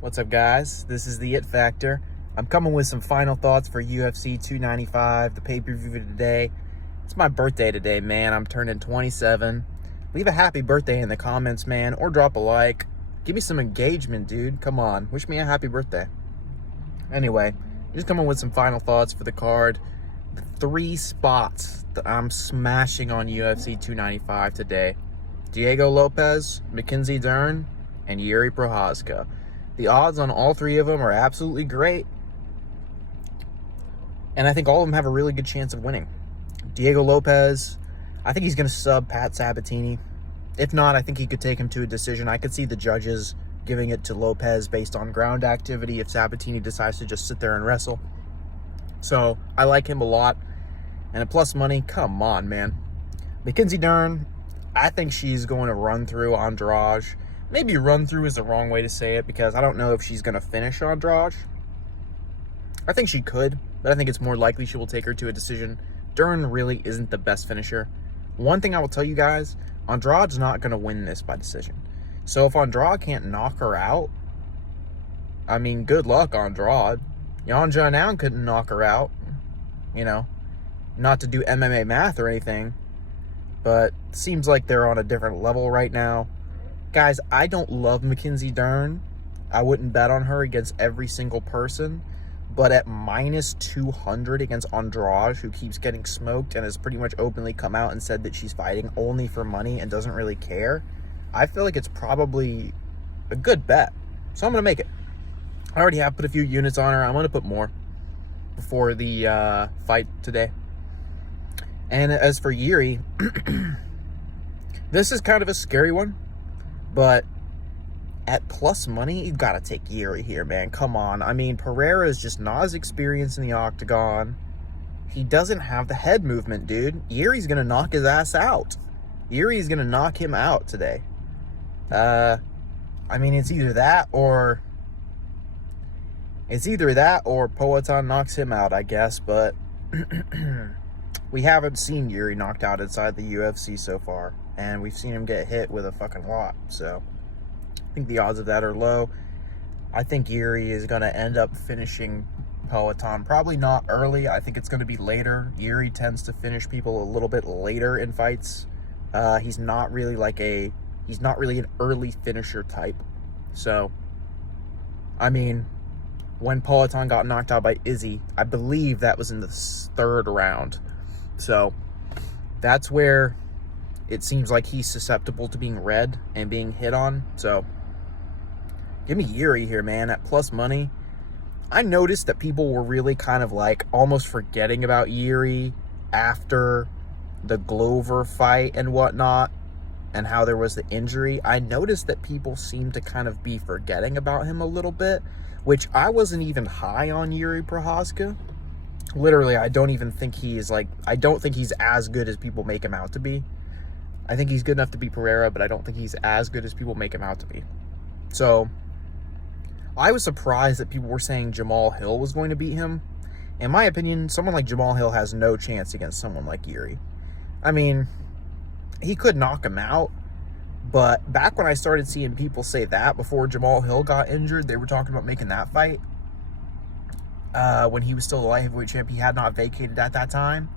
What's up, guys? This is the It Factor. I'm coming with some final thoughts for UFC 295, the pay-per-view today. It's my birthday today, man. I'm turning 27. Leave a happy birthday in the comments, man, or drop a like. Give me some engagement, dude. Come on. Wish me a happy birthday. Anyway, just coming with some final thoughts for the card. The 3 spots that I'm smashing on UFC 295 today. Diego Lopes, Mackenzie Dern, and Yuri Prochazka. The odds on all 3 of them are absolutely great. And I think all of them have a really good chance of winning. Diego Lopes, I think he's going to sub Pat Sabatini. If not, I think he could take him to a decision. I could see the judges giving it to Lopes based on ground activity if Sabatini decides to just sit there and wrestle. So I like him a lot. And at plus money, come on, man. Mackenzie Dern, I think she's going to run through Andrade. Maybe run through is the wrong way to say it because I don't know if she's going to finish Andrade. I think she could, but I think it's more likely she will take her to a decision. Dern really isn't the best finisher. One thing I will tell you guys, Andrade's not going to win this by decision. So if Andrade can't knock her out, I mean, good luck, Andrade. Yan Jianan couldn't knock her out. You know, not to do MMA math or anything, but seems like they're on a different level right now. Guys, I don't love Mackenzie Dern. I wouldn't bet on her against every single person. But at minus 200 against Andrade, who keeps getting smoked and has pretty much openly come out and said that she's fighting only for money and doesn't really care, I feel like it's probably a good bet. So I'm going to make it. I already have put a few units on her. I'm going to put more before the fight today. And as for Yuri, this is kind of a scary one. But at plus money, you've got to take Yuri here, man. Come on. I mean, Pereira is just not as experienced in the octagon. He doesn't have the head movement, dude. Yuri's going to knock his ass out. Yuri's going to knock him out today. I mean, it's either that or Poatan knocks him out, I guess. But we haven't seen Yuri knocked out inside the UFC so far. And we've seen him get hit with a fucking lot. So I think the odds of that are low. I think Yuri is going to end up finishing Poatan. Probably not early. I think it's going to be later. Yuri tends to finish people a little bit later in fights. He's not really an early finisher type. So, I mean, when Poatan got knocked out by Izzy, I believe that was in the 3rd round. So, that's where it seems like he's susceptible to being read and being hit on. So, give me Yuri here, man, at plus money. I noticed that people were really kind of like almost forgetting about Yuri after the Glover fight and whatnot and how there was the injury. I noticed that people seemed to kind of be forgetting about him a little bit, which I wasn't even high on Yuri Prochazka. Literally, I don't think he's as good as people make him out to be. I think he's good enough to beat Pereira, but I don't think he's as good as people make him out to be. So, I was surprised that people were saying Jamal Hill was going to beat him. In my opinion, someone like Jamal Hill has no chance against someone like Yuri. I mean, he could knock him out, but back when I started seeing people say that before Jamal Hill got injured, they were talking about making that fight. When he was still the light heavyweight champ, he had not vacated at that time.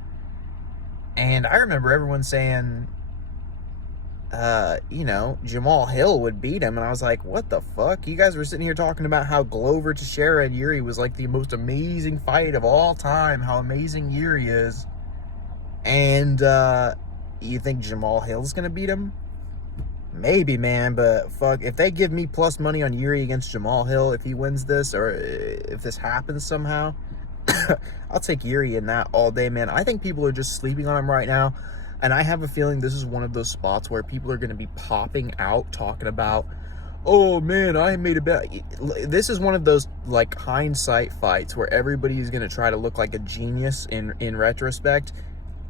And I remember everyone saying, Jamal Hill would beat him. And I was like, what the fuck? You guys were sitting here talking about how Glover Teixeira and Yuri was like the most amazing fight of all time, how amazing Yuri is. And you think Jamal Hill's going to beat him? Maybe, man, but fuck, if they give me plus money on Yuri against Jamal Hill, if he wins this, or if this happens somehow, I'll take Yuri in that all day, man. I think people are just sleeping on him right now, and I have a feeling this is one of those spots where people are going to be popping out talking about, oh, man, I made a bet. This is one of those, like, hindsight fights where everybody is going to try to look like a genius in retrospect.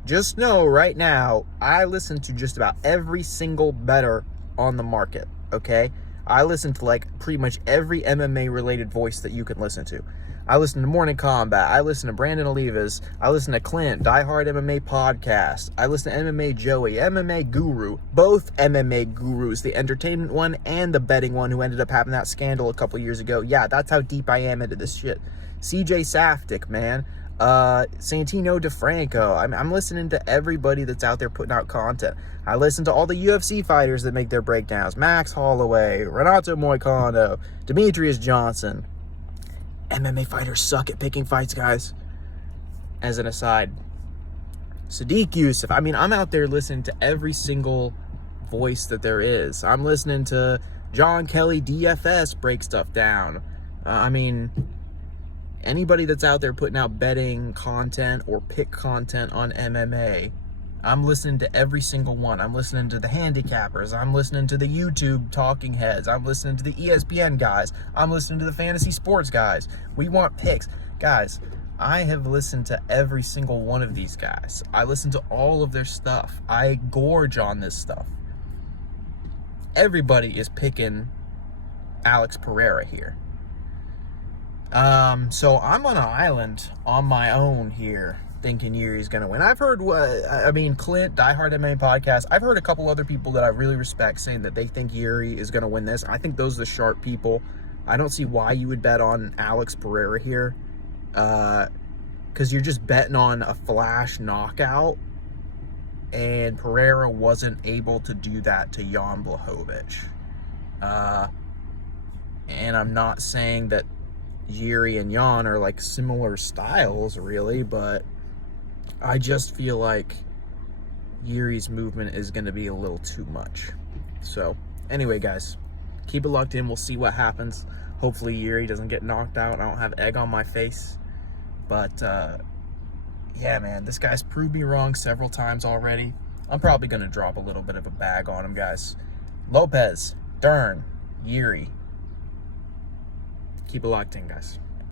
Just know right now, I listen to just about every single bettor on the market, okay? I listen to like pretty much every MMA related voice that you can listen to. I listen to Morning Combat. I listen to Brandon Olivas. I listen to Clint, Diehard MMA Podcast. I listen to MMA Joey, MMA Guru, both MMA gurus, the entertainment one and the betting one who ended up having that scandal a couple years ago. Yeah, that's how deep I am into this shit. CJ Safdie, man. Santino DeFranco. I'm listening to everybody that's out there putting out content. I listen to all the UFC fighters that make their breakdowns. Max Holloway, Renato Moicano, Demetrius Johnson. MMA fighters suck at picking fights, guys. As an aside, Sadiq Yusuf. I mean, I'm out there listening to every single voice that there is. I'm listening to John Kelly DFS break stuff down. I mean, anybody that's out there putting out betting content or pick content on MMA, I'm listening to every single one. I'm listening to the handicappers. I'm listening to the YouTube talking heads. I'm listening to the ESPN guys. I'm listening to the fantasy sports guys. We want picks. Guys, I have listened to every single one of these guys. I listen to all of their stuff. I gorge on this stuff. Everybody is picking Alex Pereira here. So I'm on an island on my own here, thinking Yuri's gonna win. I've heard Clint, Diehard MMA Podcast. I've heard a couple other people that I really respect saying that they think Yuri is gonna win this. I think those are the sharp people. I don't see why you would bet on Alex Pereira here, because you're just betting on a flash knockout, and Pereira wasn't able to do that to Jan Blachowicz. And I'm not saying that Yuri and Jan are like similar styles really, but I just feel like Yuri's movement is going to be a little too much. So anyway, guys, keep it locked in. We'll see what happens. Hopefully Yuri doesn't get knocked out. I don't have egg on my face, but yeah, man, this guy's proved me wrong several times already. I'm probably going to drop a little bit of a bag on him, guys. Lopes, Dern, Yuri. Keep it locked in, guys.